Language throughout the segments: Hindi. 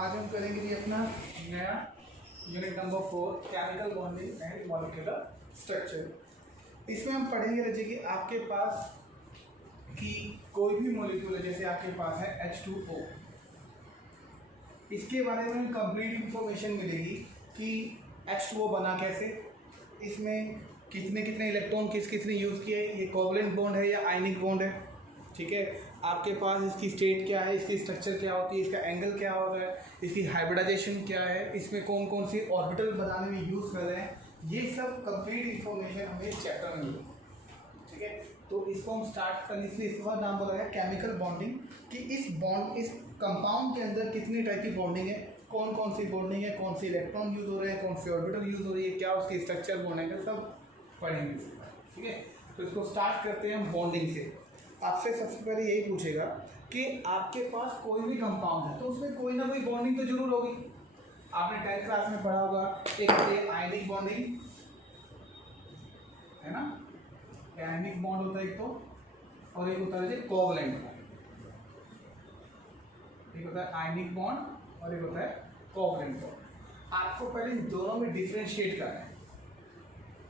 आज हम करेंगे जी अपना नया unit number 4 chemical bonding and molecular structure. इसमें हम पढ़ेंगे रजी कि आपके पास की कोई भी मॉलिक्यूल है, जैसे आपके पास है H2O, इसके बारे में कंप्लीट इंफॉर्मेशन मिलेगी कि H2O बना कैसे, इसमें कितने कितने इलेक्ट्रॉन किसने यूज़ किए, ये कोवलेंट बॉन्ड है या आयनिक बॉन्ड है, ठीक है। आपके पास इसकी स्टेट क्या है, इसकी स्ट्रक्चर क्या होती है, इसका एंगल क्या होता है, इसकी हाइब्रिडाइजेशन क्या है, इसमें कौन कौन सी ऑर्बिटल बनाने में यूज़ कर रहे हैं, ये सब कंप्लीट इंफॉर्मेशन हमें इस चैप्टर में मिलेगी, ठीक है। तो इसको हम स्टार्ट करने से इस बार नाम बोला गया केमिकल बॉन्डिंग, कि इस कंपाउंड के अंदर कितनी टाइप की बॉन्डिंग है, कौन कौन सी बॉन्डिंग है, कौन से इलेक्ट्रॉन यूज़ हो रहे हैं, कौन सी ऑर्बिटल यूज़ हो रही है, क्या उसकी स्ट्रक्चर बॉन्डिंग है, सब पढ़ेंगे, ठीक है। तो इसको स्टार्ट करते हैं हम बॉन्डिंग से। आपसे सबसे पहले यही पूछेगा कि आपके पास कोई भी कंपाउंड है तो उसमें कोई ना कोई बॉन्डिंग तो जरूर होगी। आपने 10th क्लास में पढ़ा होगा, एक होती है आयनिक बॉन्डिंग, है ना, आयनिक बॉन्ड होता है एक तो, और एक होता है कोवलेंट बॉन्ड। एक होता है आयनिक बॉन्ड और एक होता है कोवलेंट बॉन्ड। आपको पहले इन दोनों में डिफरेंशिएट करना है,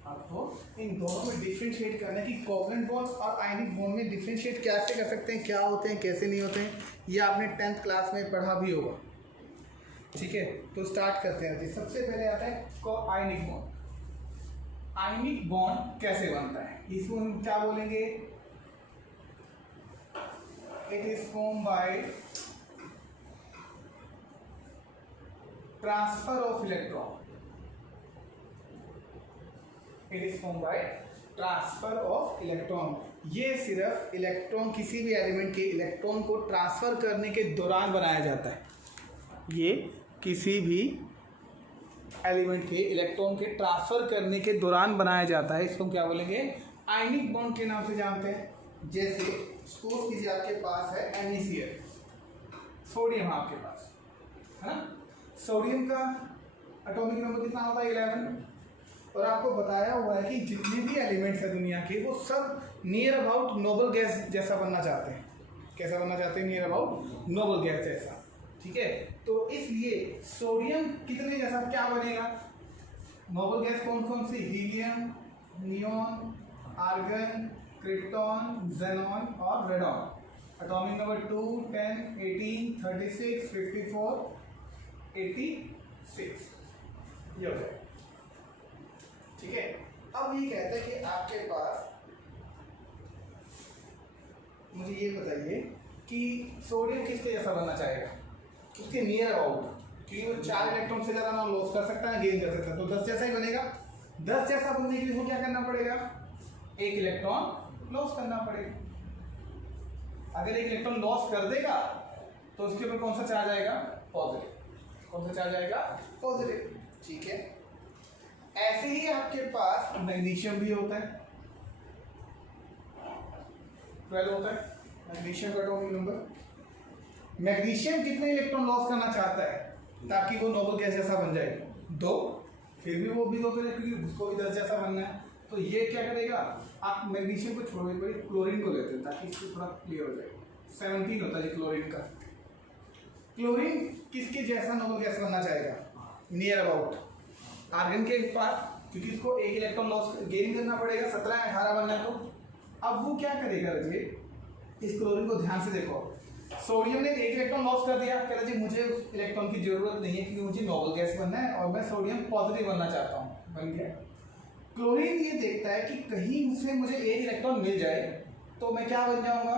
आपको इन दोनों में डिफरेंशिएट करना है कि कोवलेंट बॉन्ड और आयनिक बॉन्ड में डिफरेंशिएट कैसे कर सकते हैं, क्या होते हैं, कैसे नहीं होते हैं, ये आपने 10th क्लास में पढ़ा भी होगा, ठीक है। तो स्टार्ट करते हैं जी। सबसे पहले आता है आयनिक बॉन्ड। आयनिक बॉन्ड कैसे बनता है, इसको हम क्या बोलेंगे, it is form by transfer of electron. It is form by transfer of electron. ये सिर्फ इलेक्ट्रॉन, किसी भी एलिमेंट के इलेक्ट्रॉन को ट्रांसफर करने के दौरान बनाया जाता है। ये किसी भी एलिमेंट के इलेक्ट्रॉन के ट्रांसफर करने के दौरान बनाया जाता है। इसको क्या बोलेंगे, आयनिक बॉन्ड के नाम से जानते हैं। जैसे सपोज कीजिए आपके पास है NaCl, सोडियम आपके पास है ना, सोडियम का एटॉमिक नंबर कितना होता है 11, और आपको बताया हुआ है कि जितने भी एलिमेंट्स हैं दुनिया के वो सब नियर अबाउट नोबल गैस जैसा बनना चाहते हैं। कैसा बनना चाहते हैं, नियर अबाउट नोबल गैस जैसा, ठीक है। तो इसलिए सोडियम कितने जैसा क्या बनेगा, नोबल गैस कौन कौन सी, helium, neon, argon, krypton, xenon और रेडॉन। एटॉमिक नंबर 2, 10, 18, 36, 54, 86, ये हो जाएगा, ठीक है। अब ये कहता है कि आपके पास, मुझे ये बताइए कि सोडियम किसके जैसा बनना चाहेगा, उसके नियर अबाउट, क्योंकि वो 4 इलेक्ट्रॉन से ज़्यादा ना लॉस कर सकता है, गेन कर सकता है, तो 10 जैसा ही बनेगा। 10 जैसा बनने के लिए उसको क्या करना पड़ेगा, 1 इलेक्ट्रॉन लॉस करना पड़ेगा। अगर 1 इलेक्ट्रॉन लॉस कर देगा तो उसके ऊपर कौन सा चार्ज आएगा, पॉजिटिव। कौन सा चार्ज आएगा, पॉजिटिव, ठीक है। ऐसे ही आपके पास मैग्नीशियम भी होता है, 12 होता है मैग्नीशियम का एटॉमिक नंबर। मैग्नीशियम कितने इलेक्ट्रॉन लॉस करना चाहता है ताकि वो नोबल गैस जैसा बन जाए, 2, फिर भी वो भी 2 करें क्योंकि उसको भी 10 जैसा बनना है। तो ये क्या करेगा, आप मैग्नीशियम को छोड़ के क्लोरीन को लेते हैं ताकि इसको थोड़ा क्लियर हो जाए। 17 होता है जी क्लोरीन का। क्लोरीन किसके जैसा नोबल गैस बनना चाहेगा, नियर अबाउट आर्गन के पास, क्योंकि इसको 1 इलेक्ट्रॉन लॉस गेन करना पड़ेगा, 17 18 बनना है। तो अब वो क्या करेगा जी, इस क्लोरीन को ध्यान से देखो, सोडियम ने 1 इलेक्ट्रॉन लॉस कर दिया, कह रहा जी मुझे उस इलेक्ट्रॉन की जरूरत नहीं है क्योंकि मुझे नोबल गैस बनना है और मैं सोडियम पॉजिटिव बनना चाहता हूँ, बन गया। क्लोरीन ये देखता है कि कहीं से मुझे 1 इलेक्ट्रॉन मिल जाए तो मैं क्या बन जाऊँगा,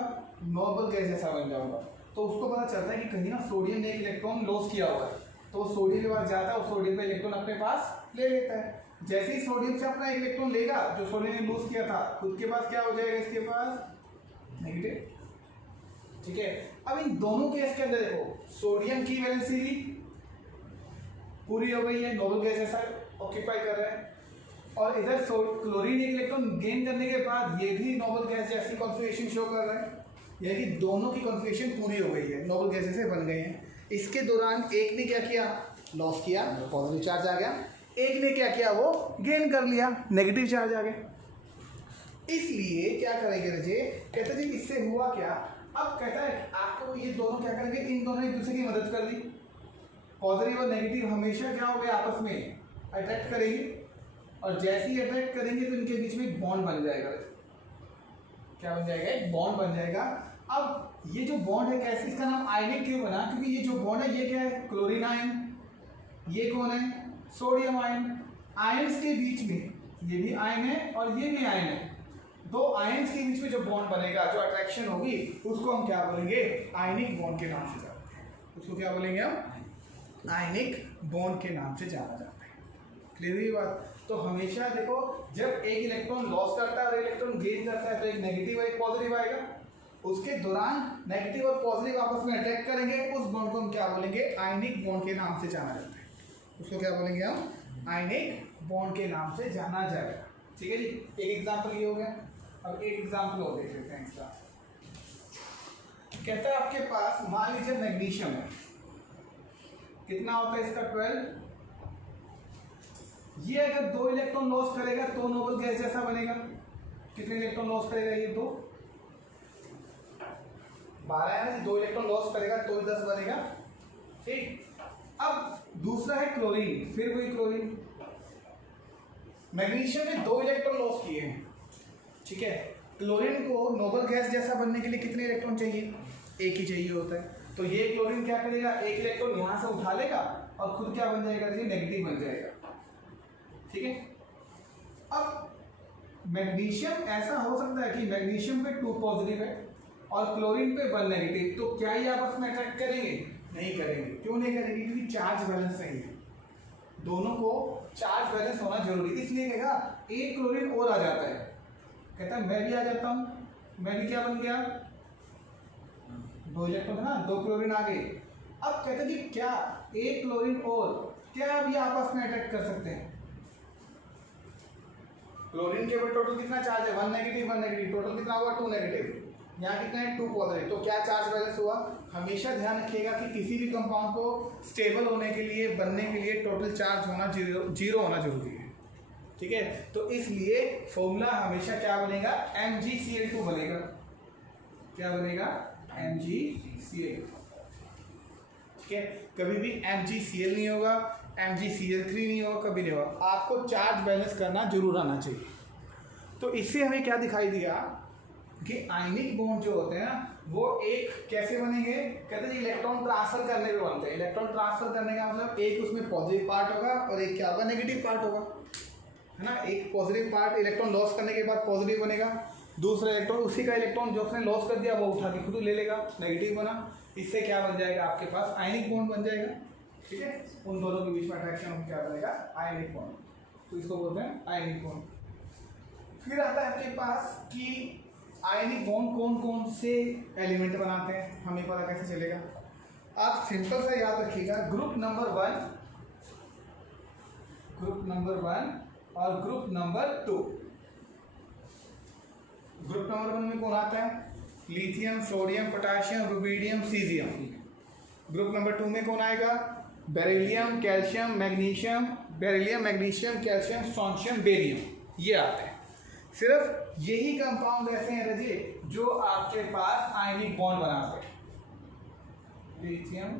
नोबल गैस जैसा बन जाऊँगा। तो उसको पता चलता है कि कहीं ना सोडियम ने 1 इलेक्ट्रॉन लॉस किया हुआ है, तो सोडियम के पास जाता है और सोडियम का इलेक्ट्रॉन अपने पास ले लेता है। जैसे ही सोडियम से अपना 1 इलेक्ट्रॉन लेगा जो सोडियम ने लूज किया था, खुद के पास क्या हो जाएगा, इसके पास नेगेटिव, ठीक है। अब इन दोनों केस के अंदर देखो, सोडियम की वैलेंसी भी पूरी हो गई है, नोबल गैस जैसा ऑक्यूपाई कर रहा है, और इधर क्लोरीन 1 इलेक्ट्रॉन गेन करने के बाद ये भी नोबल गैस जैसी कॉन्फ़िगरेशन शो कर रहा है, यानी कि दोनों की कॉन्फ़िगरेशन पूरी हो गई है, नोबल गैस जैसे बन गए हैं। इसके दौरान एक ने क्या किया, लॉस किया, पॉजिटिव चार्ज आ गया, एक ने क्या किया, वो गेन कर लिया, नेगेटिव चार्ज आ गया। इसलिए क्या करेंगे रजे, कहते जी इससे हुआ क्या, अब कहता है आपको ये दोनों क्या करेंगे, इन दोनों ने एक दूसरे की मदद कर दी, पॉजिटिव और नेगेटिव हमेशा क्या हो गए आपस में अट्रैक्ट करेंगे, और जैसे ही अट्रैक्ट करेंगे तो इनके बीच में एक बॉन्ड बन जाएगा। क्या बन जाएगा? एक बॉन्ड बन जाएगा। अब ये जो बॉन्ड है कैसे, इसका नाम आयनिक क्यों बना? क्योंकि ये जो बॉन्ड है ये क्या है? Chlorine ion. ये कौन है? Sodium ion. आयन्स के बीच में ये भी आयन है और ये भी आयन है, दो आयन्स के बीच में जो बॉन्ड बनेगा, जो अट्रैक्शन होगी, उसको हम क्या बोलेंगे? आयनिक बॉन्ड के नाम से जानते हैं। उसको क्या बोलेंगे हम? आयनिक बॉन्ड के नाम से जाना जाता है। क्लियर हुई बात? तो हमेशा देखो, जब एक इलेक्ट्रॉन लॉस करता है और इलेक्ट्रॉन गेन करता है तो एक नेगेटिव और एक पॉजिटिव आएगा। उसके दौरान नेगेटिव और पॉजिटिव आपस में अटैक करेंगे, उस बॉन्ड को हम क्या बोलेंगे? आयनिक बॉन्ड के नाम से जाना जाता है। उसको क्या बोलेंगे हम? आयनिक बॉन्ड के नाम से जाना जाएगा। ठीक है जी, एक एग्जाम्पल ये हो गया। अब एक एग्जाम्पल और देख लेते हैं इसका। कहता है आपके पास मान लीजिए मैग्नीशियम है, कितना होता है इसका? 12। ये अगर 2 इलेक्ट्रॉन लॉस करेगा तो नोबल गैस जैसा बनेगा। कितने इलेक्ट्रॉन लॉस करेगा? ये 2, 12 है ना, 2 इलेक्ट्रॉन लॉस करेगा तो 10 बनेगा। ठीक। अब दूसरा है क्लोरीन, फिर वही क्लोरीन। मैग्नीशियम ने 2 इलेक्ट्रॉन लॉस किए हैं, ठीक है। क्लोरीन को नोबल गैस जैसा बनने के लिए कितने इलेक्ट्रॉन चाहिए? एक ही चाहिए होता है। तो ये क्लोरीन क्या करेगा? एक इलेक्ट्रॉन यहां से उठा लेगा और खुद क्या बन जाएगा? नेगेटिव बन जाएगा। ठीक है। अब मैग्नीशियम ऐसा हो सकता है कि मैग्नीशियम पे 2 पॉजिटिव है और क्लोरीन पे 1 नेगेटिव, तो क्या ये आपस में अट्रैक्ट करेंगे? नहीं करेंगे। क्यों नहीं करेंगे? क्योंकि चार्ज बैलेंस सही है। दोनों को चार्ज बैलेंस होना जरूरी, इसलिए कहेगा एक क्लोरीन और आ जाता है, कहता है मैं भी आ जाता हूं, मैं भी क्या बन गया? 2 इलेक्ट्रॉन है ना, 2 क्लोरीन आ गए। अब कहते हैं कि क्या एक क्लोरीन और क्या भी आपस में अटैक कर सकते हैं? क्लोरीन के ऊपर टोटल कितना चार्ज है? 1 नेगेटिव 1 नेगेटिव, टोटल कितना हुआ? 2 नेगेटिव। यहाँ कितना है? 2 पॉजिटिव। तो क्या चार्ज बैलेंस हुआ? हमेशा ध्यान रखिएगा कि किसी भी कंपाउंड को स्टेबल होने के लिए, बनने के लिए टोटल चार्ज होना जीरो होना जरूरी है। ठीक है। तो इसलिए फॉर्मूला हमेशा क्या बनेगा? MgCl2 बनेगा। क्या बनेगा? MgCl2। ठीक है। कभी भी MgCl नहीं होगा, MgCl3 नहीं होगा, कभी नहीं होगा। आपको चार्ज बैलेंस करना जरूर आना चाहिए। तो इससे हमें क्या दिखाई दिया कि आयनिक बॉन्ड जो होते हैं ना, वो एक कैसे बनेंगे? कहते हैं इलेक्ट्रॉन ट्रांसफर करने पे बनते हैं। इलेक्ट्रॉन ट्रांसफर करने का मतलब एक उसमें पॉजिटिव पार्ट होगा और एक क्या होगा? नेगेटिव पार्ट होगा, है ना। एक पॉजिटिव पार्ट इलेक्ट्रॉन लॉस करने के बाद पॉजिटिव बनेगा, दूसरा इलेक्ट्रॉन उसी का इलेक्ट्रॉन जो उसने लॉस कर दिया वो उठा के खुद ले लेगा, नेगेटिव बना। इससे क्या बन जाएगा? आपके पास आयनिक बॉन्ड बन जाएगा। ठीक है। उन दोनों के बीच में अट्रैक्शन क्या बनेगा? Ionic bond. तो इसको बोलते हैं आयनिक बॉन्ड। फिर आता है आपके पास कि आयनिक बॉन्ड कौन कौन से एलिमेंट बनाते हैं, हमें पता कैसे चलेगा? आप सिंपल सा याद रखिएगा, ग्रुप नंबर 1 और ग्रुप नंबर 2। ग्रुप नंबर 1 में कौन आता है? Lithium, sodium, potassium, rubidium, caesium. Group number 2 में कौन आएगा? Beryllium, calcium, magnesium, beryllium, magnesium, calcium, strontium, barium, ये आते हैं। सिर्फ यही कंपाउंड ऐसे हैं रजे जो आपके पास आयनिक बॉन्ड बनाते हैं। Lithium,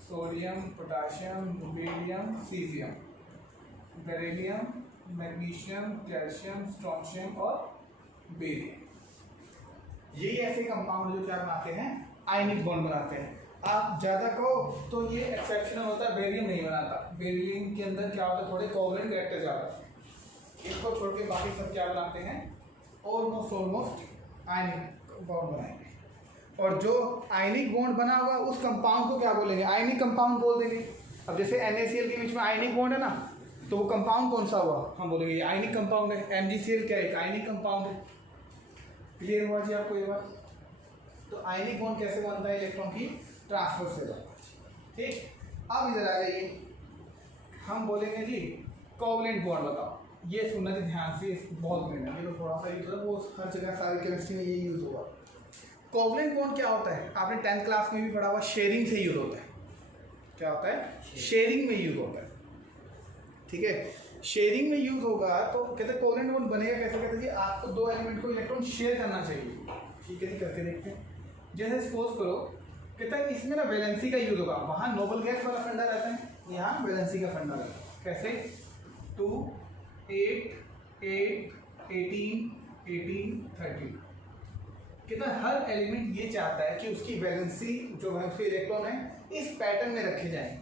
sodium, potassium, rubidium, caesium, beryllium, magnesium, calcium, strontium और बेरियम, यही ऐसे कंपाउंड जो क्या बनाते हैं? आयनिक बॉन्ड बनाते हैं। आप ज्यादा कहो तो ये एक्सेप्शनल होता है, बेरियम नहीं बनाता। बेरियम के अंदर क्या होता है? थोड़े कोवलेंट कैरेक्टर ज्यादा है। इसको छोड़ के बाकी सब क्या बनाते हैं? ऑलमोस्ट आयनिक बॉन्ड बनाएंगे। और जो आयनिक बॉन्ड बना हुआ उस कंपाउंड को क्या बोलेंगे? आयनिक कंपाउंड बोल देंगे। अब जैसे NaCl के बीच में आयनिक बॉन्ड है ना, तो वो कंपाउंड कौन सा हुआ? हम बोलेंगे ये आयनिक कंपाउंड है। MgCl क्या है? एक आयनिक कंपाउंड है। क्लियर हुआ जी आपको ये बात? तो आयनिक बॉन्ड कैसे बनता है? इलेक्ट्रॉन की ट्रांसफर से बनता है। ठीक। अब इधर आ जाइए, हम बोलेंगे जी कोवलेंट बॉन्ड बताओ। ये सुनना जी ध्यान से, बहुत मेन है, ये तो थोड़ा सा यूज है, वो हर जगह सारी केमिस्ट्री में ये यूज होगा। कोवलेंट बॉन्ड क्या होता है? आपने 10th क्लास में भी पढ़ा हुआ, शेयरिंग से यूज होता है। क्या होता है? शेयरिंग में यूज होता है। ठीक है। शेयरिंग में यूज होगा तो कहते हैं कोवलेंट बॉन्ड बनेगा कैसे? कहते हैं कि आपको 2 एलिमेंट को इलेक्ट्रॉन शेयर करना चाहिए। ठीक है जी, करके देखते हैं। जैसे सपोज करो कहता है इसमें ना वैलेंसी का यूज होगा, वहाँ नोबल गैस वाला फंडा रहता है, यहाँ वैलेंसी का फंडा रहता है। कैसे? 2 8 8 18 18 13। कहता है हर एलिमेंट ये चाहता है कि उसकी वैलेंसी जो है उसके इलेक्ट्रॉन है इस पैटर्न में रखे जाएं।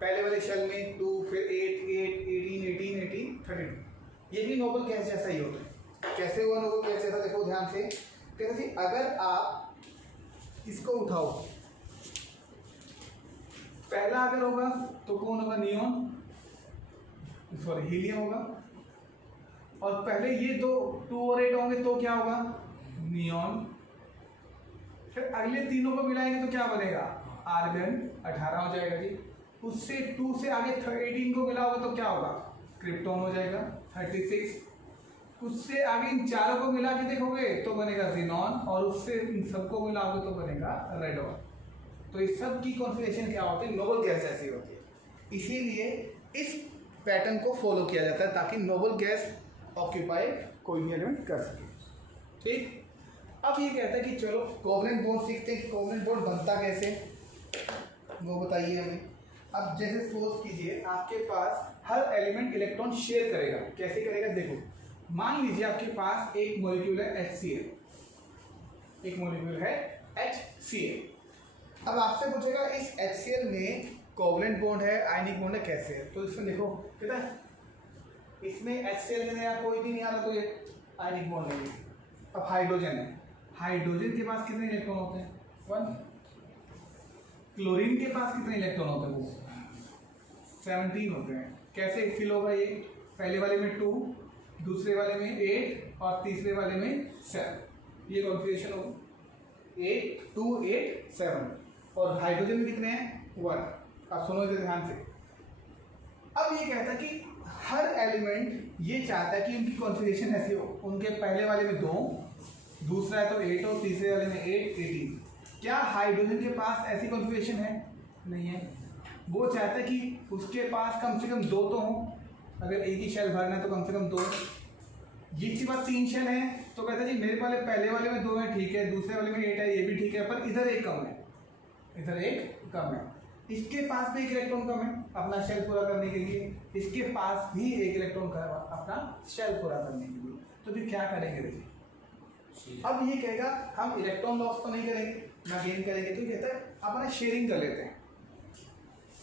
पहले वाले शेल में 2, फिर 8 8 18 18 18 32। ये भी नोबल गैस जैसा ही होता है। कैसे हुआ नोबल गैस जैसा? देखो ध्यान से। कहते जी अगर आप इसको उठाओ, पहला अगर होगा तो कौन होगा? नियॉन, सॉरी हीलियम होगा। और पहले ये दो 2 और 8 होंगे तो क्या होगा? नियॉन। फिर अगले तीनों को मिलाएंगे तो क्या बनेगा? आर्गन, 18 हो जाएगा जी। उससे 2 से आगे 18 को मिलाओगे तो क्या होगा? क्रिप्टॉन हो जाएगा, 36। उससे आगे इन चारों को मिला के देखोगे तो बनेगा ज़ीनॉन, और उससे इन सबको मिलाओगे तो बनेगा रेडॉन। तो इस सब की कॉन्फ़िगरेशन क्या होती है? नोबल गैस ऐसी होती है। इसीलिए इस पैटर्न को फॉलो किया जाता है ताकि नोबल गैस ऑक्यूपाई कोई भी एलिमेंट कर सके। ठीक। अब ये कहता है कि चलो कोवलेंट बॉन्ड सीखते हैं कि कोवलेंट बॉन्ड बनता कैसे, वो बताइए हमें। अब जैसे सोच कीजिए आपके पास हर एलिमेंट इलेक्ट्रॉन शेयर करेगा। कैसे करेगा? देखो, मान लीजिए आपके पास एक मॉलिक्यूल है HCl, एक मॉलिक्यूल है HCl। अब आपसे पूछेगा इस HCl में कोवलेंट बॉन्ड है, आयनिक बॉन्ड है, कैसे है? तो इसमें देखो कहता है इसमें HCl में नया कोई भी नहीं आ रहा तो ये आयनिक बॉन्ड नहीं है। अब हाइड्रोजन है, हाइड्रोजन के पास कितने इलेक्ट्रॉन होते हैं? 1। क्लोरीन के पास कितने इलेक्ट्रॉन होते हैं? वो 17 होते हैं। कैसे फिल होगा ये? पहले वाले में 2, दूसरे वाले में 8 और तीसरे वाले में 7। ये कॉन्फ़िगरेशन होगा 8 2 8 7। और हाइड्रोजन में कितने हैं? 1। अब सुनो इसे ध्यान से। अब ये कहता है कि हर एलिमेंट ये चाहता है कि उनकी कॉन्फ़िगरेशन ऐसी हो, उनके पहले वाले में 2, दूसरा है तो 8 और तीसरे वाले में 8 18। क्या हाइड्रोजन के पास ऐसी कॉन्फ़िगरेशन है? नहीं है। वो चाहता है कि उसके पास कम से कम 2 तो हों। अगर एक ही शेल भरना है तो कम से कम 2। जिसके पास 3 शेल हैं तो कहता है जी मेरे पास पहले वाले में 2 है, ठीक है, दूसरे वाले में 8 है, ये भी ठीक है, पर इधर एक कम है, इधर एक कम है। इसके पास भी 1 इलेक्ट्रॉन कम है अपना शेल पूरा करने के लिए, इसके पास भी 1 इलेक्ट्रॉन कम है अपना शेल पूरा करने के लिए। तो फिर क्या करेंगे? देखिए अब ये कहेगा हम इलेक्ट्रॉन लॉस तो नहीं करेंगे, ना गेन करेंगे। तो कहता है अपना शेयरिंग कर लेते हैं।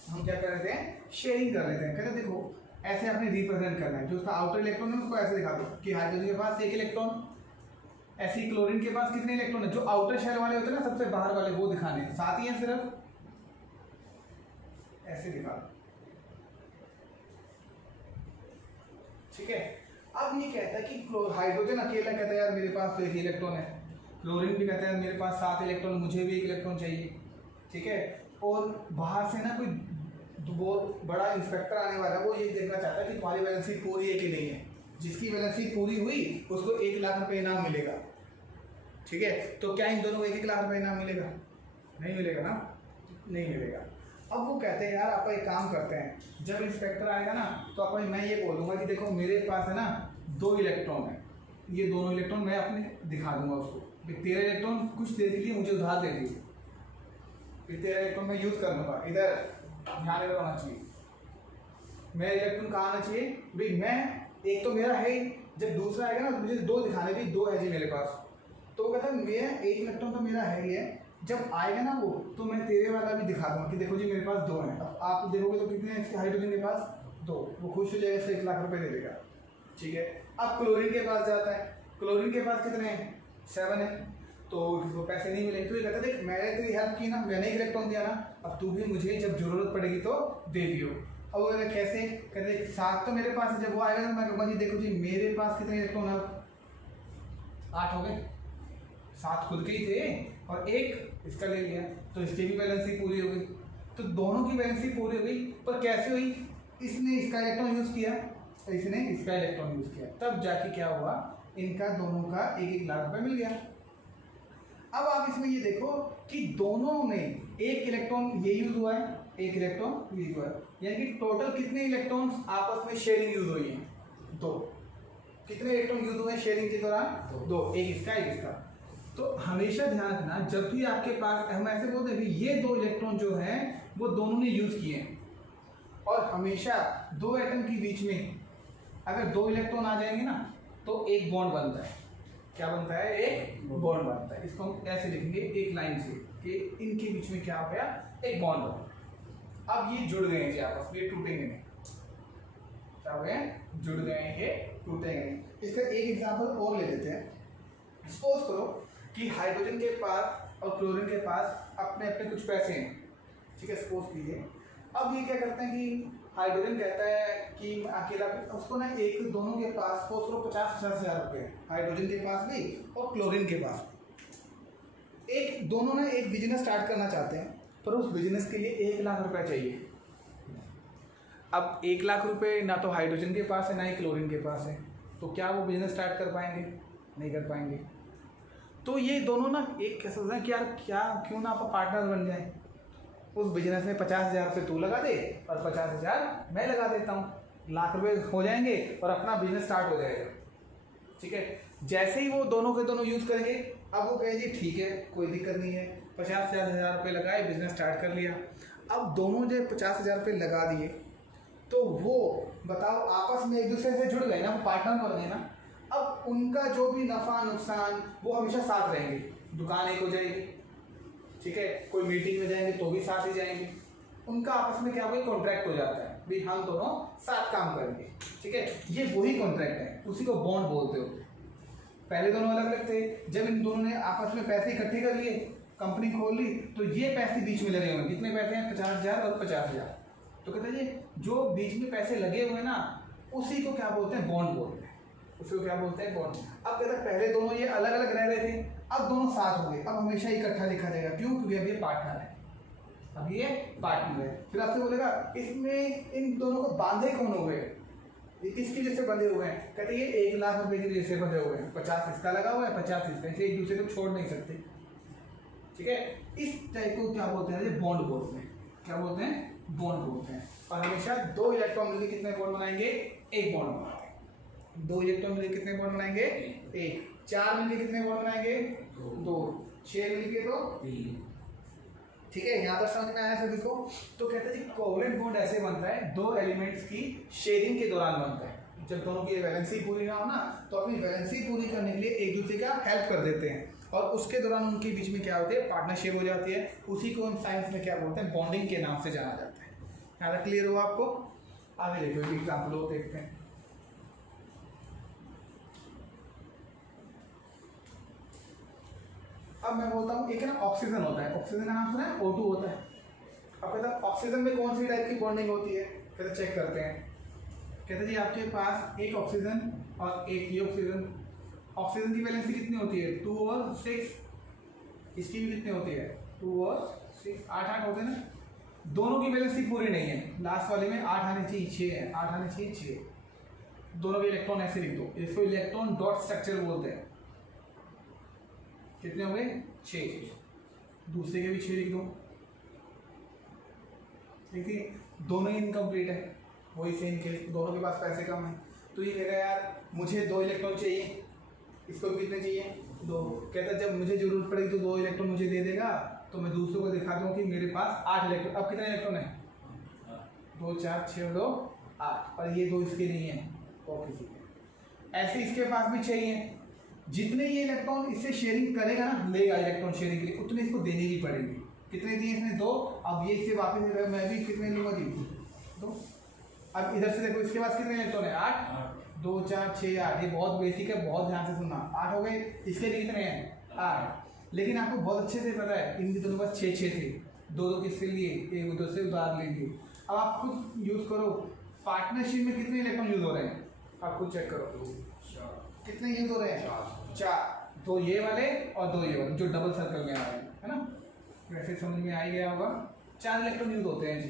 हम क्या कर लेते हैं? शेयरिंग कर लेते हैं। कहते हैं देखो ऐसे आपने रिप्रेजेंट करना है, जो उसका आउटर इलेक्ट्रॉन है उसको ऐसे दिखा दो कि हाइड्रोजन के पास 1 इलेक्ट्रॉन, ऐसे ही क्लोरीन के पास कितने इलेक्ट्रॉन है? जो आउटर शेल वाले होते हैं ना, सबसे बाहर वाले, वो दिखाने हैं। 7 ही है सिर्फ, ऐसे दिखा दो। ठीक है। अब ये कहता है कि हाइड्रोजन अकेला कहता है यार मेरे पास तो 1 इलेक्ट्रॉन है, क्लोरीन भी कहता है मेरे पास 7 इलेक्ट्रॉन, मुझे भी 1 इलेक्ट्रॉन चाहिए। ठीक है। और बाहर से ना कोई बहुत बड़ा इंस्पेक्टर आने वाला है, वो ये देखना चाहता है कि तुम्हारी वैलेंसी पूरी है कि नहीं है। जिसकी वैलेंसी पूरी हुई उसको 1 लाख रुपए इनाम मिलेगा। ठीक है। तो क्या इन दोनों को 1-1 लाख रुपए इनाम मिलेगा? नहीं मिलेगा ना, नहीं मिलेगा। अब वो कहते हैं यार आप एक काम करते हैं, जब इंस्पेक्टर आएगा ना तो अपन मैं ये बोलूँगा कि देखो मेरे पास है ना 2 इलेक्ट्रॉन है, ये दोनों इलेक्ट्रॉन मैं अपने दिखा दूंगा उसको, 13 इलेक्ट्रॉन कुछ देर के लिए मुझे उधार दे दीजिए, 13 इलेक्ट्रॉन मैं यूज़ कर लूँगा। इधर ध्यान इधर होना चाहिए, मेरा इलेक्ट्रॉन कहाँ आना चाहिए भाई? मैं एक तो मेरा है, जब दूसरा आएगा ना तो मुझे 2 दिखाने भी, 2 है जी मेरे पास। तो वो कहता है मेरा 1 इलेक्ट्रॉन तो मेरा है ही है, जब आएगा ना वो तो मैं तेरे वाला भी दिखा दूंगा कि देखो जी मेरे पास 2 हैं। अब आप देखोगे तो कितने हैं हाइड्रोजन के पास? 2। वो खुश हो जाएगा, 1 लाख रुपए दे देगा। ठीक है। अब क्लोरीन के पास जाता है, क्लोरीन के पास कितने हैं? 7 है, तो उसको पैसे नहीं मिलेंगे। तो ये कहता है देख मैंने तेरी हेल्प की ना, मैंने 1 इलेक्ट्रॉन दिया ना, अब तू भी मुझे जब जरूरत पड़ेगी तो दे दियो। अब वो कैसे? कहते 7 तो मेरे पास है, जब वो आएगा तो मैं कहूँगा जी देखो जी मेरे पास कितने इलेक्ट्रॉन है? 8 हो गए, 7 खुद के ही थे और 1 इसका ले लिया, तो इसकी भी बैलेंसी पूरी हो गई। तो दोनों की बैलेंसी पूरी हो गई, पर कैसे हुई? इसने इसका इलेक्ट्रॉन यूज़ किया, इसने इसका इलेक्ट्रॉन यूज़ किया, तब जाके क्या हुआ? इनका दोनों का 1-1 लाख रुपए मिल गया। अब आप इसमें ये देखो कि दोनों में 1 इलेक्ट्रॉन ये यूज़ हुआ है, 1 इलेक्ट्रॉन यूज़ हुआ है, यानी कि टोटल कितने इलेक्ट्रॉन्स आपस में शेयरिंग यूज़ हुई है? 2। कितने इलेक्ट्रॉन यूज़ हुए शेयरिंग के दौरान? 2। 1 इसका 1 इसका। तो हमेशा ध्यान रखना, जब भी आपके पास, हम ऐसे बोलते हैं कि ये दो इलेक्ट्रॉन जो हैं वो दोनों ने यूज किए हैं, और हमेशा दो एटम के बीच में अगर दो इलेक्ट्रॉन आ जाएंगे ना तो एक बॉन्ड बनता है। क्या बनता है? एक बॉन्ड बनता है। इसको हम ऐसे लिखेंगे एक लाइन से कि इनके बीच में क्या हो गया? एक बॉन्ड बना। अब ये जुड़ गए हैं जी आपस में, टूटेंगे नहीं। क्या हो गए? जुड़ गए हैं, ये टूटेंगे नहीं। इसका एक एग्जांपल और ले लेते हैं। सपोज करो कि हाइड्रोजन के पास और क्लोरीन के पास अपने अपने कुछ पैसे हैं, ठीक है, सपोज कीजिए। अब ये क्या करते हैं कि हाइड्रोजन कहता है कि अकेला, उसको ना एक, दोनों के पास सपोज करो 50-50 हज़ार रुपये, हाइड्रोजन के पास भी और क्लोरीन के पास। एक दोनों ना एक बिजनेस स्टार्ट करना चाहते हैं, पर उस बिजनेस के लिए 1 लाख रुपए चाहिए। अब 1 लाख रुपए ना तो हाइड्रोजन के पास है ना ही क्लोरीन के पास है, तो क्या वो बिजनेस स्टार्ट कर पाएंगे? नहीं कर पाएंगे। तो ये दोनों ना एक कैसे सोचते हैं कि यार क्या, क्यों ना आप पार्टनर बन जाए, उस बिजनेस में 50,000 रुपये तू लगा दे और 50,000 मैं लगा देता हूँ, लाख रुपए हो जाएंगे और अपना बिजनेस स्टार्ट हो जाएगा। ठीक है, जैसे ही वो दोनों के दोनों यूज़ करेंगे, अब वो कहे जी ठीक है कोई दिक्कत नहीं है, 50,000 रुपये लगाए, बिजनेस स्टार्ट कर लिया। अब दोनों जो 50,000 रुपये लगा दिए, तो वो बताओ आपस में एक दूसरे से जुड़ गए ना, वो पार्टनर बन गए ना। अब उनका जो भी नफ़ा नुकसान वो हमेशा साथ रहेंगे। दुकान एक हो जाएगी, ठीक है, कोई मीटिंग में जाएंगे तो भी साथ ही जाएंगे। उनका आपस में क्या वही कॉन्ट्रैक्ट हो जाता है, भी हम दोनों साथ काम करेंगे। ठीक है, ये वही कॉन्ट्रैक्ट है, उसी को बॉन्ड बोलते हो। पहले दोनों अलग अलग थे, जब इन दोनों ने आपस में पैसे इकट्ठे कर लिए, कंपनी खोल ली, तो ये पैसे बीच में लगे हुए। कितने पैसे हैं? 50,000 और 50,000। तो कहते हैं जी जो बीच में पैसे लगे हुए ना, उसी को क्या बोलते हैं? बॉन्ड बोलते हैं। उसको क्या बोलते हैं? बॉन्ड। अब कहते हैं पहले दोनों ये अलग अलग रह रहे थे, अब दोनों साथ हो गए, अब हमेशा इकट्ठा लिखा जाएगा। क्यों? क्योंकि अब ये पार्टनर है, अब ये पार्टनर है। फिर आपसे बोलेगा इसमें इन दोनों को बांधे कौन हुए? ये किसकी वजह से बंधे हुए हैं? कहते हैं ये 1 लाख रुपए की वजह से बंधे हुए हैं। 50 इसका लगा हुआ है, 50 इसका, इसे एक दूसरे को छोड़ नहीं सकते। ठीक है, इस टाइप को क्या बोलते हैं? बॉन्ड बोलते हैं। क्या बोलते हैं? बॉन्ड बोलते हैं। और हमेशा 2 इलेक्ट्रॉन मिलकर कितने बॉन्ड बनाएंगे? एक बॉन्ड बनाएंगे। 2 इलेक्ट्रॉन मिलकर कितने बॉन्ड बनाएंगे? एक। 4 मिलकर कितने बॉन्ड बनाएंगे? 2। 6 मिलकर तो 3। ठीक है, यहाँ तक समझ में आया सभी को? तो कहते हैं जी कोवलेंट बॉन्ड ऐसे बनता है, 2 एलिमेंट्स की शेयरिंग के दौरान बनता है। जब दोनों की वैलेंसी पूरी ना हो ना, तो अपनी वैलेंसी पूरी करने के लिए एक दूसरे का हेल्प कर देते हैं, और उसके दौरान उनके बीच में क्या होती है? पार्टनरशिप हो जाती है। उसी को हम साइंस में क्या बोलते हैं? बॉन्डिंग के नाम से जाना जाता है। यहाँ तक क्लियर हुआ आपको? आगे देखो एक एग्जाम्पल और देखते हैं। अब मैं बोलता हूँ एक ना ऑक्सीजन होता है, ऑक्सीजन का नाम सुना है? O2 होता है। अब कहता है ऑक्सीजन में कौन सी टाइप की बॉन्डिंग होती है? कहते चेक करते हैं। कहते जी आपके पास एक ऑक्सीजन और एक ये ऑक्सीजन, ऑक्सीजन की वैलेंसी कितनी होती है? 2 और 6। इसकी भी कितनी होती है? 2 और 6, 8 होते हैं ना। दोनों की वैलेंसी पूरी नहीं है, लास्ट वाले में 8 आने चाहिए, 6 है, 8 आने चाहिए, 6। दोनों के इलेक्ट्रॉन ऐसे लिख दो, इसको इलेक्ट्रॉन डॉट स्ट्रक्चर बोलते हैं। कितने हो गए? 6। दूसरे के भी 6 लिख दो। देखिए दोनों ही इनकम्प्लीट है, वही सेम केस, दोनों के पास पैसे कम है। तो ये कहेगा यार मुझे 2 इलेक्ट्रॉन चाहिए, इसको भी कितने चाहिए? 2। कहता जब मुझे जरूरत पड़ेगी तो 2 इलेक्ट्रॉन मुझे दे देगा, तो मैं दूसरों को दिखा दूँ कि मेरे पास 8 इलेक्ट्रॉन। अब कितने इलेक्ट्रॉन है? 2 4 6 2 8, और ये 2 इसके नहीं है और किसी के। ऐसे इसके पास भी चाहिए। जितने ये इलेक्ट्रॉन इससे शेयरिंग करेगा ना, लेगा इलेक्ट्रॉन शेयरिंग के लिए, उतने इसको देने की पड़ेगी। कितने दिए इसने? 2। अब ये इससे वापस मैं भी कितने लूँगा जी? 2। अब इधर से देखो इसके पास कितने इलेक्ट्रॉन है? 8। 2 4 6 8। ये बहुत बेसिक है, बहुत ध्यान से सुनना। 8 हो गए। इसके लिए कितने हैं? 8। लेकिन आपको बहुत अच्छे से पता है इनके दोनों पास 6 थे। 2 किसके लिए? एक उधर से उधार लेंगे। अब आप खुद यूज़ करो, पार्टनरशिप में कितने इलेक्ट्रॉन यूज़ हो रहे हैं? आप खुद चेक करो कितने यूज़ हो रहे हैं? 4। 2 ये वाले और 2 ये वाले जो डबल सर्कल में आ रहे हैं, है ना? वैसे समझ में आ ही गया होगा। 4 इलेक्ट्रॉन यूज़ होते हैं जी।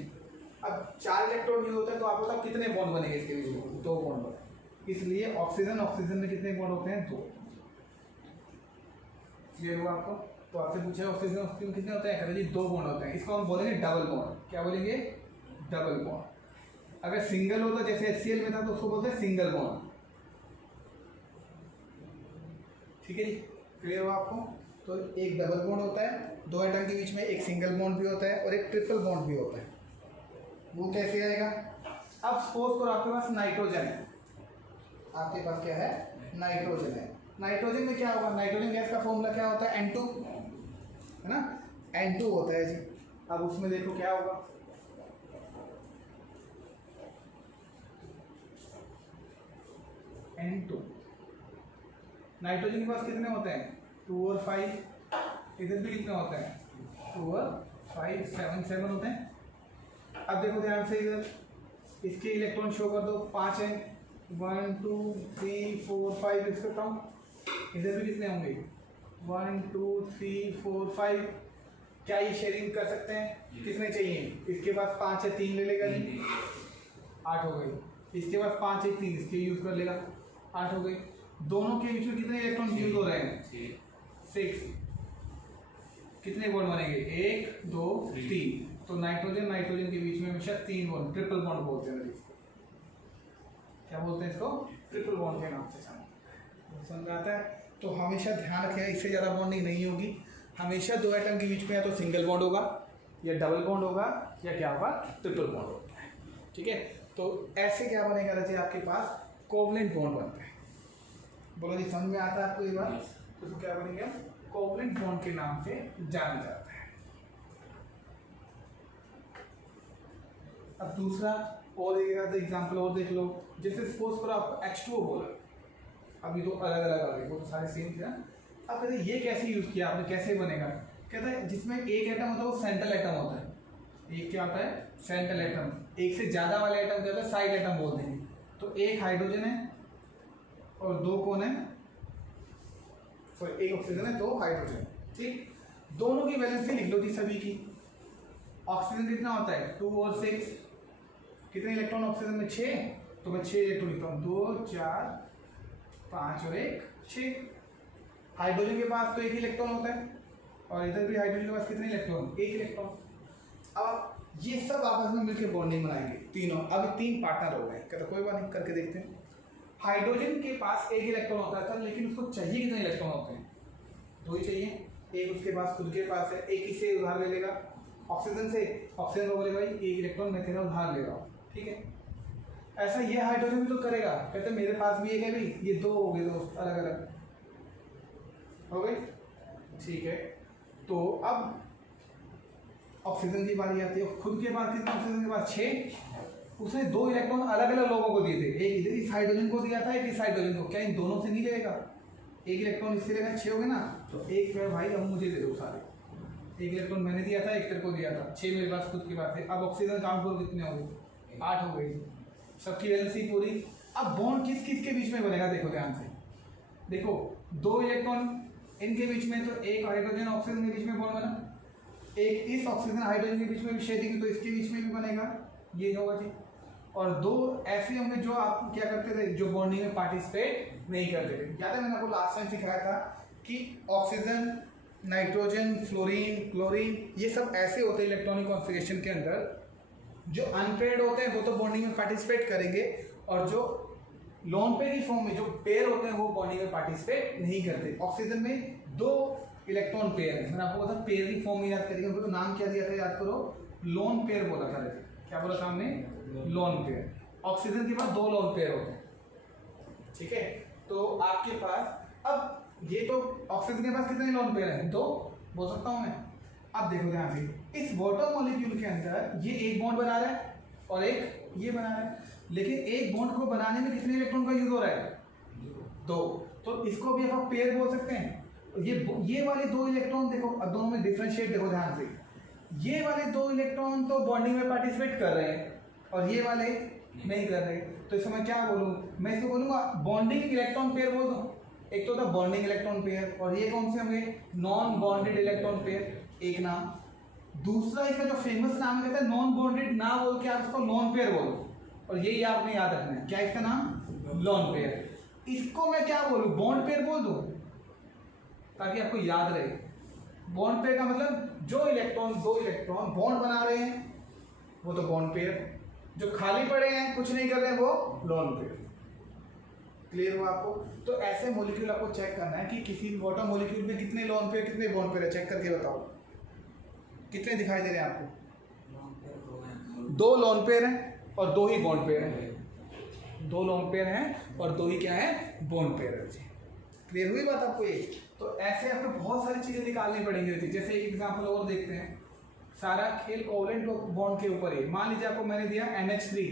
अब 4 इलेक्ट्रॉन यूज़ होते हैं तो आप बताओ कितने बॉन्ड बनेंगे इसके बीच में? 2 बॉन्ड बने। इसलिए ऑक्सीजन में कितने बॉन्ड होते हैं? 2। क्लियर हुआ आपको? तो आपसे पूछा ऑक्सीजन कितने होते हैं? कहते जी 2 बॉन्ड होते हैं। इसको हम बोलेंगे डबल बॉन्ड। क्या बोलेंगे? Double bond. अगर सिंगल होता जैसे HCl में था तो उसको बोलते हैं सिंगल बॉन्ड। ठीक है जी, क्लियर हुआ आपको? तो एक डबल बॉन्ड होता है, दो एटम के बीच में एक सिंगल बॉन्ड भी होता है और एक ट्रिपल बॉन्ड भी होता है। वो कैसे आएगा? अब सपोज करो आपके पास नाइट्रोजन है, आपके पास क्या है? नाइट्रोजन है। नाइट्रोजन में क्या होगा? नाइट्रोजन गैस का फॉर्मूला क्या होता है? N2, है ना? N2 होता है जी। अब उसमें देखो क्या होगा, N2। नाइट्रोजन के पास कितने होते हैं? 2 और 5। इधर भी कितने होते हैं? 2 और 5, 7 होते हैं। अब देखो ध्यान से, इधर इसके इलेक्ट्रॉन शो कर दो, 5 है, 1 2 3 4 5, इसका काउंट। इधर भी कितने होंगे? 1 2 3 4 5। क्या ये शेयरिंग कर सकते हैं? कितने चाहिए? इसके पास 5 है, 3 ले लेगा जी, 8 हो गई। इसके पास 5 है, 3 इसके यूज कर लेगा, 8 हो गई। दोनों के बीच में कितने इलेक्ट्रॉन यूज हो रहे हैं? 6। कितने बॉन्ड बनेंगे? 1 2 3। तो नाइट्रोजन के बीच में हमेशा 3 बॉन्ड, ट्रिपल बॉन्ड बोलते हैं इसको। क्या बोलते हैं इसको? ट्रिपल बॉन्ड के नाम से समझ में आता है। तो हमेशा ध्यान रखिएगा, इससे ज़्यादा बॉन्डिंग नहीं होगी। हमेशा दो एटम के बीच में या तो सिंगल बॉन्ड होगा, या डबल बॉन्ड होगा, या क्या होगा? ट्रिपल बॉन्ड होता है। ठीक है, तो ऐसे क्या बनेगा रचे? आपके पास कोवलेंट बॉन्ड बनता है। बोलो जी, समझ में आता है आपको ये बात? तो क्या बनेगा? कोवलेंट बॉन्ड के नाम से जाना जाता है। अब दूसरा और एक एग्जांपल और देख लो। जैसे सपोज करो आपको H2O बोला, अभी तो अलग अलग आ गए, वो तो सारे सेम थे ना। अब कहते ये कैसे यूज किया आपने, कैसे बनेगा? कहता है जिसमें एक एटम होता है वो सेंट्रल एटम होता है। एक क्या होता है? Central atom. एक से ज्यादा वाले एटम क्या होता है? साइड एटम बोल देंगे। तो एक हाइड्रोजन है और 2 कौन है? सॉरी, एक ऑक्सीजन है, 2 हाइड्रोजन। ठीक, दोनों की वैलेंसी लिख लो जी सभी की। ऑक्सीजन कितना होता है? 2 और 6। कितने इलेक्ट्रॉन ऑक्सीजन में? 6। तो मैं 6 इलेक्ट्रॉन लिखता हूँ, 2 4 5 और 1 6। हाइड्रोजन के पास तो एक ही इलेक्ट्रॉन होता है, और इधर भी हाइड्रोजन के पास कितने इलेक्ट्रॉन? 1 इलेक्ट्रॉन। अब ये सब आपस में मिलकर बॉन्डिंग बनाएंगे तीनों। अब 3 पार्टनर हो गए। कहते कोई बात नहीं, करके देखते हैं। हाइड्रोजन के पास एक इलेक्ट्रॉन होता था, लेकिन उसको चाहिए कितने इलेक्ट्रॉन होते हैं? 2 ही चाहिए। एक उसके पास खुद के पास है, एक इसे उधार ले लेगा ऑक्सीजन से। ऑक्सीजन को बोले भाई 1 इलेक्ट्रॉन मैं तेरा उधार ले रहा हूँ, ठीक है। ऐसा ये हाइड्रोजन भी तो करेगा। कहते मेरे पास भी एक है भाई, ये 2 हो गए दोस्त, अलग अलग हो गए, ठीक है। तो अब ऑक्सीजन की बारी आती है। खुद के पास कितने ऑक्सीजन के पास? 6। उसने 2 इलेक्ट्रॉन अलग अलग लोगों को दिए थे। एक इधर इस हाइड्रोजन को दिया था, एक इस हाइड्रोजन को। क्या इन दोनों से नहीं लेगा? एक इलेक्ट्रॉन इससे लेगा, 6 हो गए ना। तो एक है भाई, अब मुझे दे दो सारे। एक इलेक्ट्रॉन मैंने दिया था, एक तेरे को दिया था, 6 मेरे पास खुद के पास है। अब ऑक्सीजन काउंट करो कितने हो गए? 8 हो गई। सबकी वैलेंसी पूरी। अब बॉन्ड किस किस के बीच में बनेगा? देखो ध्यान से, देखो 2 इलेक्ट्रॉन इनके बीच में, तो एक हाइड्रोजन ऑक्सीजन के बीच में बॉन्ड बना। एक इस ऑक्सीजन हाइड्रोजन के बीच में भी शेयरिंग, तो इसके बीच में भी बनेगा, ये होगा जी। और 2 ऐसे होंगे जो आप क्या करते थे, जो बॉन्डिंग में पार्टिसिपेट नहीं करते थे। याद है मैंने आपको लास्ट टाइम सिखाया था कि ऑक्सीजन, नाइट्रोजन, फ्लोरीन, क्लोरीन, ये सब ऐसे होते हैं इलेक्ट्रॉनिक कॉन्फ़िगरेशन के अंदर जो अनपेयर्ड होते हैं, वो तो बॉन्डिंग में पार्टिसिपेट करेंगे, और जो लोन पेयर की फॉर्म में जो पेयर होते हैं वो बॉन्डिंग में पार्टिसिपेट नहीं करते। ऑक्सीजन में 2 इलेक्ट्रॉन पेयर है। मैंने आपको बताया पेयर की फॉर्म में याद करेंगे, उनको तो नाम क्या दिया था याद करो, लोन पेयर बोला था। क्या बोला था हमने? Lone pair. ऑक्सीजन के पास 2 लोन पेयर होते हैं, ठीक है। तो आपके पास अब ये तो ऑक्सीजन के पास कितने लोन पेयर हैं? 2 बोल सकता हूँ मैं। अब देखो ध्यान से, इस वाटर मॉलिक्यूल के अंदर ये एक बॉन्ड बना रहा है और एक ये बना रहा है, लेकिन एक बॉन्ड को बनाने में कितने इलेक्ट्रॉन का यूज हो रहा है? 2। तो इसको भी आप पेयर बोल सकते हैं। ये वाले 2 इलेक्ट्रॉन देखो, अब दोनों में डिफरेंशिएट देखो ध्यान से। ये वाले 2 इलेक्ट्रॉन तो बॉन्डिंग में पार्टिसिपेट कर रहे हैं और ये वाले नहीं कर रहे। तो इसको मैं क्या बोलूँ? मैं इसको बोलूँगा बॉन्डिंग इलेक्ट्रॉन पेयर बोल दूँ। एक तो था बॉन्डिंग इलेक्ट्रॉन पेयर, और ये कौन से होंगे? नॉन बॉन्डेड इलेक्ट्रॉन पेयर, एक नाम। दूसरा इसका जो फेमस नाम कहता है नॉन बॉन्डेड, ना बोल के आप इसको लोन पेयर बोलो, और यही आपने याद रखना है। क्या इसका नाम? Lone pair. इसको मैं क्या बोलूँ? बॉन्ड पेयर बोल दूँ, ताकि आपको याद रहे। बॉन्ड पेयर का मतलब जो इलेक्ट्रॉन 2 इलेक्ट्रॉन बॉन्ड बना रहे हैं वो तो बॉन्ड पेयर, जो खाली पड़े हैं कुछ नहीं कर रहे हैं वो लोन पेयर। क्लियर हुआ आपको? तो ऐसे मॉलिक्यूल आपको चेक करना है कि किसी वाटर मॉलिक्यूल में कितने लोन पेयर कितने बॉन्ड पेयर है, चेक करके बताओ। कितने दिखाई दे रहे हैं आपको? 2 लोन पेयर हैं और 2 ही बॉन्ड पेयर हैं। 2 लोन पेयर हैं और 2 ही क्या है? बॉन्ड पेयर है जी। क्लियर हुई बात आपको ये? तो ऐसे आपको बहुत सारी चीजें निकालनी पड़ेंगी। जैसे एक एग्जांपल और देखते हैं, सारा खेल कोवलेंट बॉन्ड के ऊपर है। मान लीजिए आपको मैंने दिया NH3,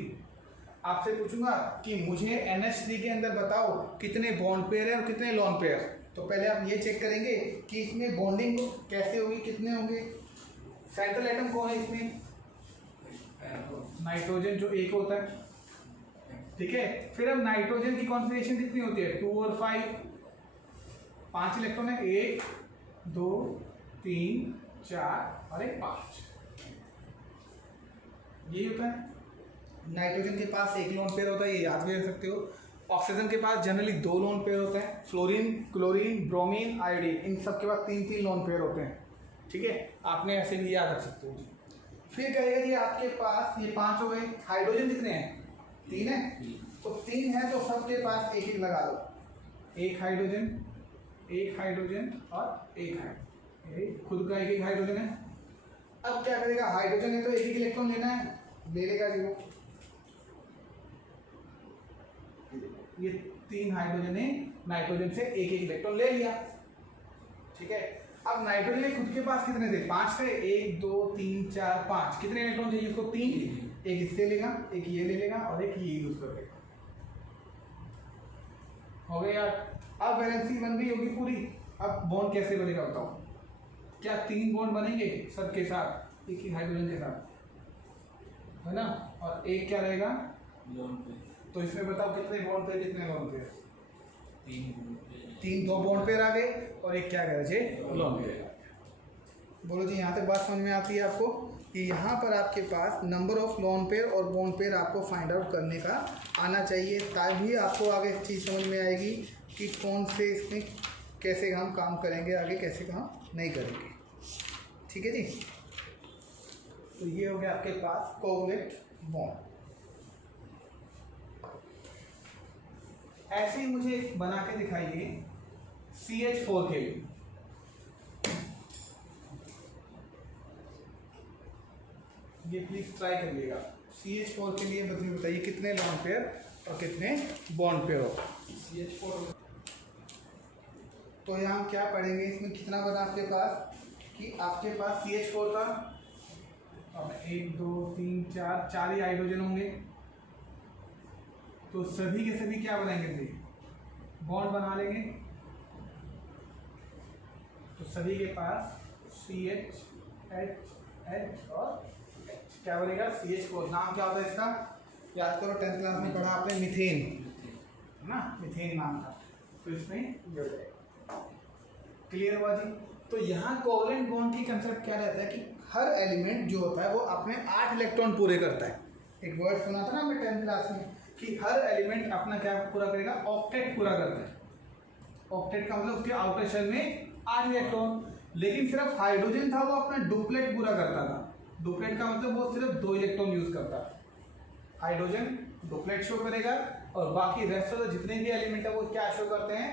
आपसे पूछूंगा कि मुझे NH3 के अंदर बताओ कितने बॉन्ड पेयर है और कितने लोन पेयर। तो पहले आप ये चेक करेंगे कि इसमें बॉन्डिंग कैसे होगी, कितने होंगे। सेंट्रल एटम कौन है इसमें? नाइट्रोजन, जो 1 होता है, ठीक है। फिर अब नाइट्रोजन की कॉन्फ़िगरेशन कितनी होती है? 2 और 5, 5 इलेक्ट्रॉन है, 1 2 3 4 और 5, यही होता है। नाइट्रोजन के पास 1 लोन पेयर होता है, ये याद भी रख सकते हो। ऑक्सीजन के पास जनरली 2 लोन पेयर होते हैं। फ्लोरीन, क्लोरीन, ब्रोमीन, आयोडीन, इन सब के पास 3-3 लोन पेयर होते हैं, ठीक है। आपने ऐसे भी याद रख सकते हो। फिर कहेगा जी आपके पास ये 5 हो गए। हाइड्रोजन कितने हैं? 3 है। तो 3 है तो सबके पास 1-1 लगा दो। 1 हाइड्रोजन, 1 हाइड्रोजन और 1 हाइड्रोजन, खुद का 1-1 हाइड्रोजन है। अब क्या करेगा? हाइड्रोजन है तो 1-1 इलेक्ट्रॉन लेना है, ले लेगा 0। ये 3 हाइड्रोजन ने नाइट्रोजन से 1-1 इलेक्ट्रॉन ले लिया, ठीक है। अब नाइट्रोजन के खुद के पास कितने थे? 5 थे। 1 2 3 4 5, कितने इलेक्ट्रॉन चाहिए उसको? 3। एक इससे लेगा, एक ये ले लेगा और एक ये यूज कर लेगा। हो गया यार। अब वैलेंसी बन गई होगी पूरी। अब बॉन्ड कैसे बनेगा बताओ? क्या 3 बॉन्ड बनेंगे सबके साथ, एक ही हाइड्रोजन के साथ, है ना? और एक क्या रहेगा? तो इसमें बताओ कितने बॉन्ड पेयर कितने लोन पेयर? 3 2 बॉन्ड पेयर आ गए और एक क्या कह रहे थे? Lone pair. बोलो जी, यहाँ तक बात समझ में आती है आपको कि यहाँ पर आपके पास नंबर ऑफ लोन पेयर और बॉन्ड पेयर आपको फाइंड आउट करने का आना चाहिए, तभी आपको आगे चीज़ समझ में आएगी कि कौन से इसमें कैसे हम काम करेंगे, आगे कैसे काम नहीं करेंगे, ठीक है जी। तो ये हो गया आपके पास कोवलेंट बॉन्ड। ऐसे ही मुझे बना के दिखाइए CH4 के लिए। ये प्लीज ट्राई करिएगा। CH4 के लिए मुझे बताइए कितने लोन पेयर और कितने बॉन्ड पेयर हो। CH4 तो यहाँ क्या पढ़ेंगे, इसमें कितना बना आपके पास कि आपके पास CH4 था और 1 2 3 4 ही हाइड्रोजन होंगे। तो सभी के सभी क्या बनाएंगे थे? बॉन्ड बना लेंगे। तो सभी के पास CH H H और H क्या बनेगा? CH4। नाम क्या होता है इसका? याद करो, 10th क्लास में पढ़ा आपने, मीथेन, है ना? मीथेन नाम था। तो इसमें जुड़ जाएगा। क्लियर हुआ जी? तो यहाँ कोवलेंट बॉन्ड की कंसेप्ट क्या रहता है कि हर एलिमेंट जो होता है वो अपने 8 इलेक्ट्रॉन पूरे करता है। एक वर्ड सुना था ना हमें 10th क्लास में कि हर एलिमेंट अपना क्या पूरा करेगा? ऑक्टेट पूरा करता है। ऑक्टेट का मतलब उसके आउटर शेल में 8 इलेक्ट्रॉन। लेकिन सिर्फ हाइड्रोजन था वो अपना डुप्लेट पूरा करता था। डुप्लेट का मतलब वो सिर्फ 2 इलेक्ट्रॉन यूज करता है। हाइड्रोजन डुप्लेट शो करेगा और बाकी रेस्ट ऑफ जितने भी एलिमेंट है वो क्या शो करते हैं?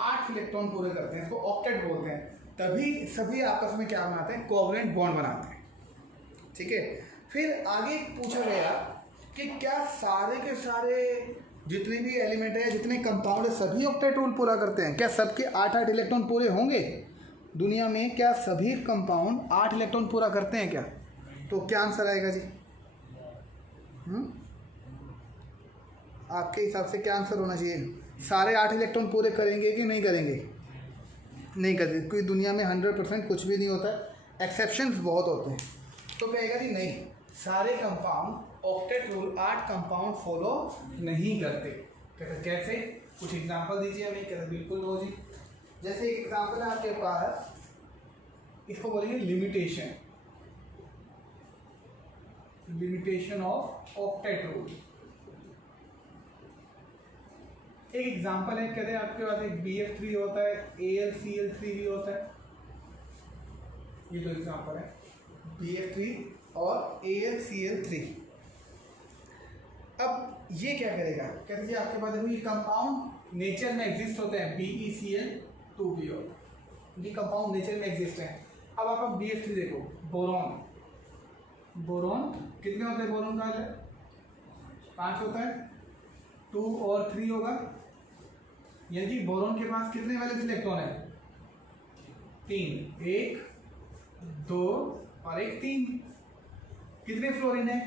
8 इलेक्ट्रॉन पूरे करते हैं। इसको ऑक्टेट बोलते हैं। तभी सभी आपस में क्या बनाते हैं? कोवलेंट बॉन्ड बनाते हैं, ठीक है। फिर आगे पूछा गया कि क्या सारे के सारे जितने भी एलिमेंट है, जितने कंपाउंड है, सभी ऑक्टेट रूल पूरा करते हैं? क्या सबके 8-8 इलेक्ट्रॉन पूरे होंगे दुनिया में? क्या सभी कंपाउंड 8 इलेक्ट्रॉन पूरा करते हैं क्या? तो क्या आंसर आएगा जी? आपके हिसाब से क्या आंसर होना चाहिए? सारे 8 इलेक्ट्रॉन पूरे करेंगे कि नहीं करेंगे? नहीं करेंगे, क्योंकि दुनिया में 100% कुछ भी नहीं होता है, एक्सेप्शंस बहुत होते हैं। तो कहेगा जी नहीं, सारे compound octet rule 8 compound follow नहीं करते। कहते कैसे? कुछ एग्जांपल दीजिए हमें। कहते बिल्कुल लो जी। जैसे एक एग्जांपल है आपके पास, इसको बोलेंगे limitation, limitation of octet rule. एक एग्जांपल है, कहते हैं आपके पास एक BF3 होता है, AlCl3 भी होता है। ये दो एग्जांपल है, BF3 और AlCl3। अब ये क्या करेगा, कहते जी आपके पास देखो ये कंपाउंड नेचर में एग्जिस्ट होते हैं, BeCl2Bo, ये कंपाउंड नेचर में एग्जिस्ट है। अब आप BF3 देखो, बोरॉन, बोरॉन कितने होते हैं, बोरॉन का 5 होता है, 2 और 3 होगा, यानी बोरॉन के पास कितने वैलेंस इलेक्ट्रॉन है, 3, 1 2 और 1 3। कितने फ्लोरीन है,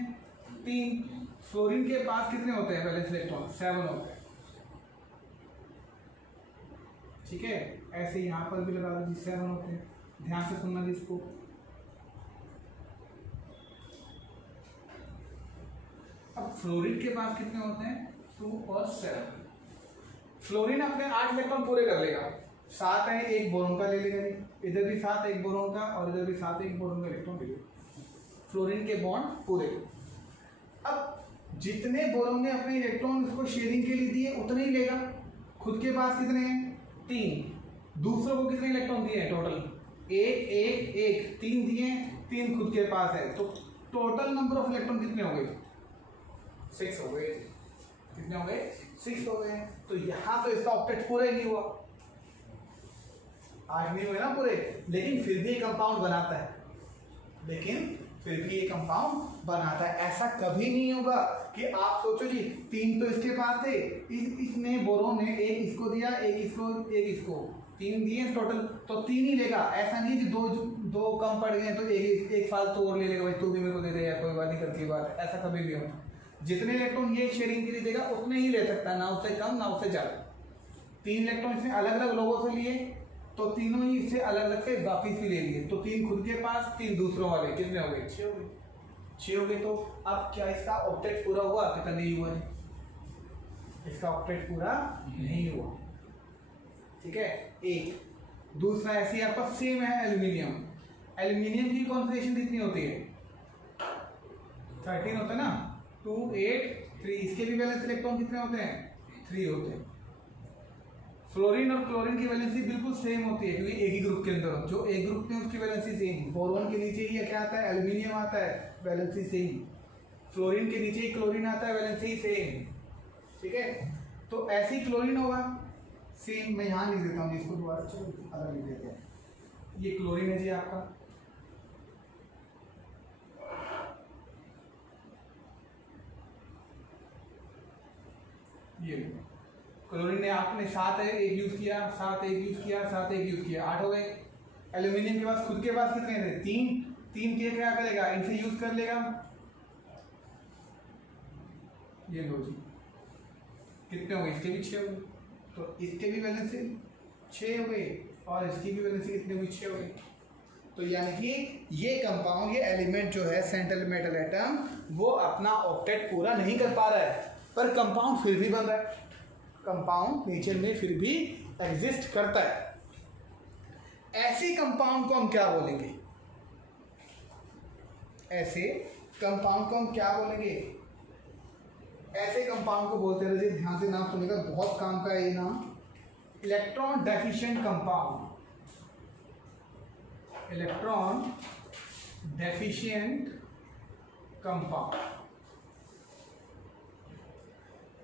3। फ्लोरीन के पास कितने होते हैं वैलेंस इलेक्ट्रॉन, 7 होते हैं, ठीक है। ऐसे यहाँ पर भी लगा दो जी 7 होते हैं, ध्यान से सुनना जी इसको। अब फ्लोरीन के पास कितने होते हैं, 2 और 7। फ्लोरीन अपने 8 इलेक्ट्रॉन पूरे कर लेगा, 7 है, 1 बोरॉन का ले लेगा, इधर भी 7 1 बोरॉन का और इधर भी 7 1 बोरॉन का इलेक्ट्रॉन ले लेगा, फ्लोरीन के बॉन्ड पूरे। अब जितने बोरॉन ने अपने इलेक्ट्रॉन इसको शेयरिंग के लिए दिए उतने ही लेगा। खुद के पास कितने हैं, 3, दूसरों को कितने इलेक्ट्रॉन दिए हैं, टोटल 1 1 1, 3 दिए, 3 खुद के पास है, तो टोटल नंबर ऑफ इलेक्ट्रॉन कितने हो गए, 6 हो गए। कितने हो गए, 6 हो गए। तो यहाँ तो इसका ऑक्टेट पूरा ही नहीं हुआ, 8 नहीं हुए ना पूरे, लेकिन फिर भी कंपाउंड बनाता है, लेकिन फिर भी ये कंपाउंड बनाता है। ऐसा कभी नहीं होगा कि आप सोचो जी 3 तो इसके पास थे, इसने बोरॉन ने 1 इसको दिया, 1 इसको, 1 इसको, 3 दिए टोटल, तो 3 ही लेगा। ऐसा नहीं कि दो कम पड़ गए तो एक फालतू और ले लेगा, भाई तू भी मेरे को दे दे यार, कोई बात नहीं करती बात, ऐसा कभी भी होता। जितने इलेक्ट्रॉन ये शेयरिंग के लिए देगा उतने ही ले सकता है, ना उससे कम ना उससे ज़्यादा। 3 इलेक्ट्रॉन इसने अलग अलग लोगों से लिए, तो तीनों ही इससे अलग अलग से वापिस भी ले लिए, तो 3 खुद के पास, 3 दूसरों वाले, कितने हो गए, 6 हो गए। 6 हो गए। तो अब क्या इसका ऑक्टेट पूरा हुआ, कितना नहीं हुआ, इसका ऑक्टेट पूरा नहीं हुआ, ठीक है। एक दूसरा ऐसे आपका सेम है एल्यूमिनियम, एल्यूमिनियम की कॉन्सेंट्रेशन कितनी होती है, 13 होता है ना, 2 8 3, इसके भी वैलेंस इलेक्ट्रॉन कितने होते हैं, 3 होते हैं। फ्लोरीन और क्लोरीन की वैलेंसी बिल्कुल सेम होती है, क्योंकि एक ही ग्रुप के अंदर, जो एक ग्रुप में उसकी वैलेंसी सेम। बोरॉन के नीचे ही क्या आता है, एल्यूमिनियम आता है, वैलेंसी सेम। फ्लोरीन के नीचे ही क्लोरीन आता है, वैलेंसी सेम, ठीक है। तो ऐसे ही क्लोरीन होगा सेम, मैं यहाँ लिख देता हूँ इसको दोबारा, चलो अलग लिख देते हैं। ये क्लोरीन है जी आपका, ये क्लोरीन ने आपने 7 1 यूज किया, 7 1 यूज किया, 7 1 यूज किया, 8 हो गए। एल्यूमिनियम के पास खुद के पास कितने थे, 3 के क्या करेगा, इनसे यूज कर लेगा, ये लो जी, कितने हो गए, इसके भी 6 हो गए, तो इसके भी वैलेंसी 6 हो गई और इसकी भी वैलेंसी कितनी हुई, 6 हो गई। तो यानी कि ये कंपाउंड, ये एलिमेंट जो है सेंट्रल मेटल एटम, वो अपना ऑक्टेट पूरा नहीं कर पा रहा है, पर कंपाउंड फिर भी बन रहा है, कंपाउंड नेचर में फिर भी एग्जिस्ट करता है। ऐसे कंपाउंड को हम क्या बोलेंगे, ऐसे कंपाउंड को हम क्या बोलेंगे, ऐसे कंपाउंड को बोलते रहिए, ध्यान से नाम सुनेगा, बहुत काम का है ये नाम, electron deficient compound, electron deficient compound.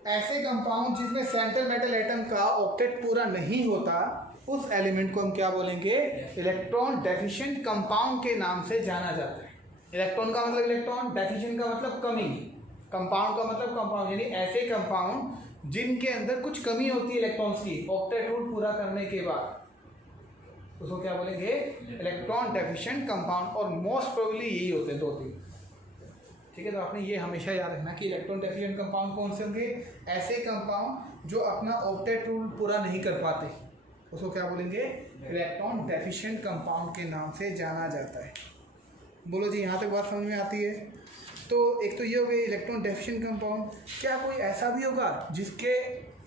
ऐसे कंपाउंड जिसमें सेंट्रल मेटल एटम का ऑक्टेट पूरा नहीं होता, उस एलिमेंट को हम क्या बोलेंगे, इलेक्ट्रॉन डेफिशिएंट कंपाउंड के नाम से जाना जाता है। इलेक्ट्रॉन का मतलब इलेक्ट्रॉन, डेफिशिएंट का मतलब कमी, कंपाउंड का मतलब कंपाउंड, यानी ऐसे कंपाउंड जिनके अंदर कुछ कमी होती है इलेक्ट्रॉन्स की ऑक्टेट रूल पूरा करने के बाद, उसको क्या बोलेंगे, इलेक्ट्रॉन डेफिशिएंट कंपाउंड। और मोस्ट प्रोबेबली यही होते हैं 2-3, ठीक है। तो आपने ये हमेशा याद रखना कि इलेक्ट्रॉन डेफिशिएंट कंपाउंड कौन से होंगे, ऐसे कंपाउंड जो अपना ऑक्टेट रूल पूरा नहीं कर पाते, उसको क्या बोलेंगे, इलेक्ट्रॉन डेफिशिएंट कंपाउंड के नाम से जाना जाता है। बोलो जी, यहाँ तक बात समझ में आती है। तो एक तो ये हो गई इलेक्ट्रॉन डेफिशिएंट कंपाउंड। क्या कोई ऐसा भी होगा जिसके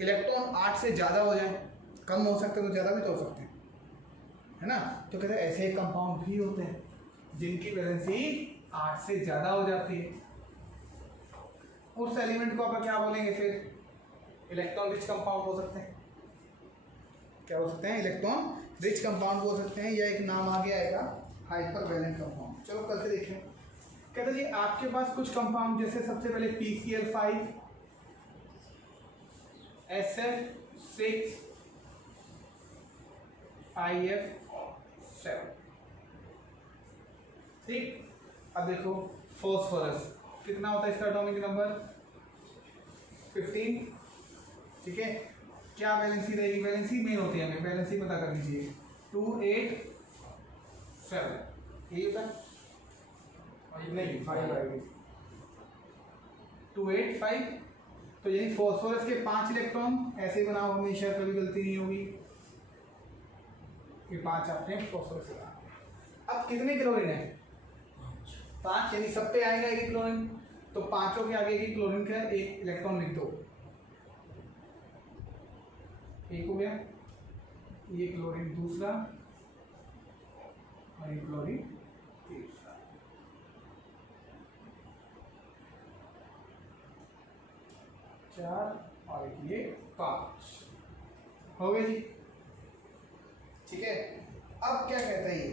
इलेक्ट्रॉन 8 से ज़्यादा हो जाए, कम हो सकते तो ज़्यादा भी तो हो सकते हैं, है ना। तो कहते हैं ऐसे कंपाउंड भी होते हैं जिनकी वैलेंसी 8 से ज़्यादा हो जाती है। उस एलिमेंट को आप क्या बोलेंगे फिर, इलेक्ट्रॉन रिच कंपाउंड हो सकते हैं। क्या हो सकते हैं, इलेक्ट्रॉन रिच कंपाउंड हो सकते हैं, या एक नाम आगे आएगा हाइपर वैलेंट कंपाउंड। चलो कल से देखें। कहते जी आपके पास कुछ कंपाउंड, जैसे सबसे पहले PCl5, SF6 IF7। ठीक, अब देखो फॉस्फोरस कितना होता है इसका एटॉमिक नंबर 15। ठीक है, क्या वैलेंसी रहेगी, वैलेंसी मेन होती है, हमें वैलेंसी पता कर लीजिए 287, यही होता है नहीं 5 आएगी 285। तो यानी फॉस्फोरस के 5 इलेक्ट्रॉन ऐसे बनाओ हमेशा, कभी गलती नहीं होगी कि 5 आपने फॉस्फोरस से बनाया। अब कितने क्लोरीन है 5, यानी सब पे आएगा एक क्लोरीन, तो पांचों के आगे एक क्लोरीन का एक इलेक्ट्रॉन लिख दो, एक हो गया, ये क्लोरीन दूसरा और ये क्लोरीन तीसरा। चार और ये 5 हो गए जी। ठीक है, अब क्या कहता है ये,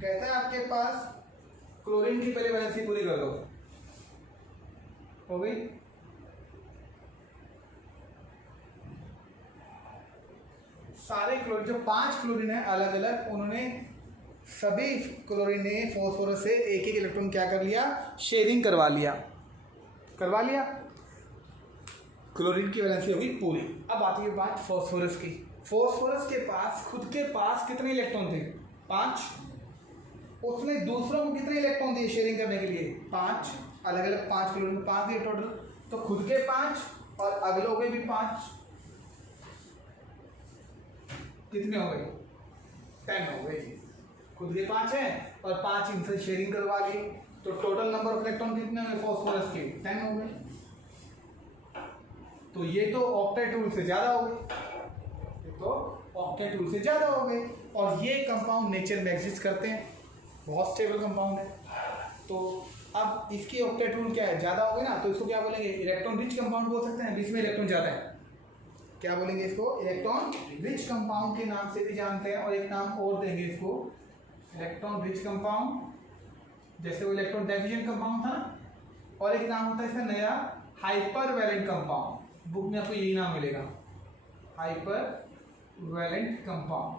कहता है आपके पास क्लोरीन की पहले वैलेंसी पूरी कर दो, हो गई। सारे क्लोरीन जो 5 क्लोरीन है अलग अलग, उन्होंने सभी क्लोरीन ने फॉस्फोरस से एक एक इलेक्ट्रॉन क्या कर लिया, शेयरिंग करवा लिया, क्लोरीन की वैलेंसी होगी पूरी। अब आती है बात फॉस्फोरस की। फॉस्फोरस के पास खुद के पास कितने इलेक्ट्रॉन थे 5, उसने दूसरों को कितने इलेक्ट्रॉन दिए शेयरिंग करने के लिए 5, अलग अलग 5 क्लोरीन 5 दिए टोटल, तो खुद के 5 और अगलों के भी 5, कितने हो गए 10 हो गए जी। खुद के 5 हैं और 5 इनसे शेयरिंग करवा ली, तो टोटल नंबर ऑफ इलेक्ट्रॉन कितने हुए फॉस्फोरस के 10 हो गए। तो ये तो ऑक्टेट रूल से ज्यादा हो गए, और ये कंपाउंड नेचर में एग्जिस्ट करते हैं, बहुत स्टेबल कंपाउंड है। तो अब इसकी ऑक्टेट रूल क्या है, ज़्यादा हो गए ना, तो इसको क्या बोलेंगे, इलेक्ट्रॉन रिच कंपाउंड बोल सकते हैं, जिसमें इलेक्ट्रॉन ज़्यादा है, क्या बोलेंगे इसको, इलेक्ट्रॉन रिच कंपाउंड के नाम से भी जानते हैं, और एक नाम और देंगे इसको इलेक्ट्रॉन रिच कंपाउंड, जैसे वो इलेक्ट्रॉन डेफिशिएंट कंपाउंड था ना, और एक नाम होता है इसका नया हाइपर वैलेंट कंपाउंड, बुक में आपको यही नाम मिलेगा हाइपर वैलेंट कंपाउंड।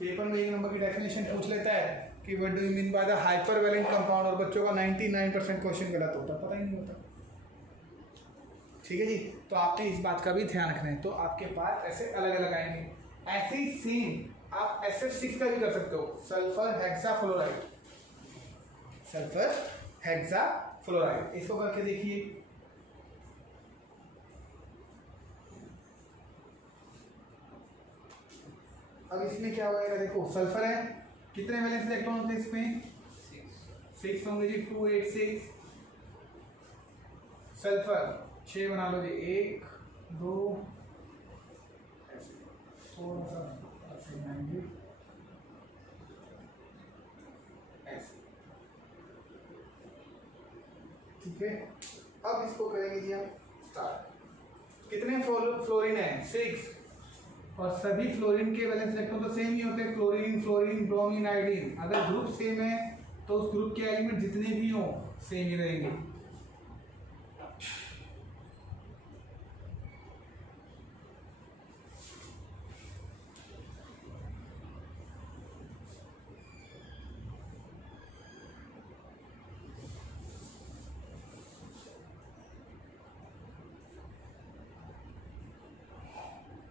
पेपर में 1 नंबर की डेफिनेशन पूछ लेता है कि what do you mean by the hypervalent compound, और बच्चों का 99% क्वेश्चन गलत होता है, पता ही नहीं होता। ठीक है जी, तो आपने इस बात का भी ध्यान रखना है। तो आपके पास ऐसे अलग अलग आएंगे, ऐसे ही सेम आप SF6 का भी कर सकते हो, सल्फर हेक्साफ्लोराइड, इसको करके देखिए। अब इसमें क्या होगा, देखो सल्फर है, कितने वैलेंस इलेक्ट्रॉन होते हैं इसमें 6 होंगे जी, 286। सल्फर 6 बना लो जी, 1 2 थोड़ा सा ऐसे बनाएंगे ऐसे। ठीक है, अब इसको करेंगे जी हम स्टार्ट। कितने फ्लोरीन है 6, और सभी फ्लोरीन के वैलेंस इलेक्ट्रॉन तो सेम ही होते हैं, क्लोरीन फ्लोरीन ब्रोमीन आयोडीन। अगर ग्रुप सेम है तो उस ग्रुप के एलिमेंट जितने भी हों सेम ही रहेंगे।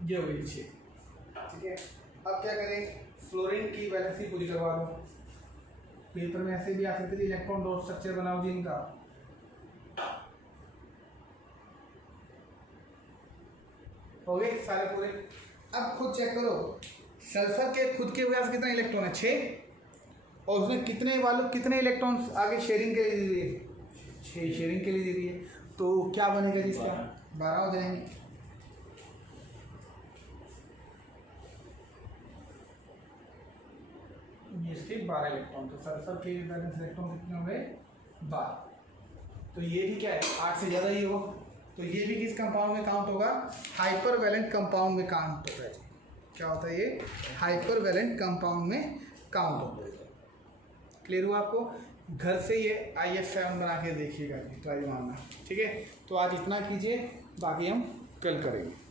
ये हो गई 6। ठीक है, अब क्या करें, फ्लोरीन की वैलेंसी पूरी करवा दो। पेपर में ऐसे भी आ सकते थे, इलेक्ट्रॉन डॉट स्ट्रक्चर बनाओ जी इनका। हो गए सारे पूरे। अब खुद चेक करो, सल्फर के खुद के पास कितना इलेक्ट्रॉन है 6, और उसमें कितने इलेक्ट्रॉन आगे शेयरिंग के लिए दे दिए 6 शेयरिंग के लिए दे दिए, तो क्या बनेगा जिसका 12 हो जाएंगे। इसके 12 इलेक्ट्रॉन, तो सल्फर के वैलेंस इलेक्ट्रॉन कितने होंगे 12। तो ये भी क्या है 8 से ज़्यादा ही हो, तो ये भी किस कंपाउंड में काउंट होगा, हाइपर वैलेंट कंपाउंड में काउंट होगा। क्या होता है ये, हाइपर वैलेंट कंपाउंड में काउंट होगा। क्लियर हुआ आपको, घर से ये IF7 बना के देखिएगा, तो आज मानना। ठीक है, तो आज इतना कीजिए। बाकी हम कल करेंगे।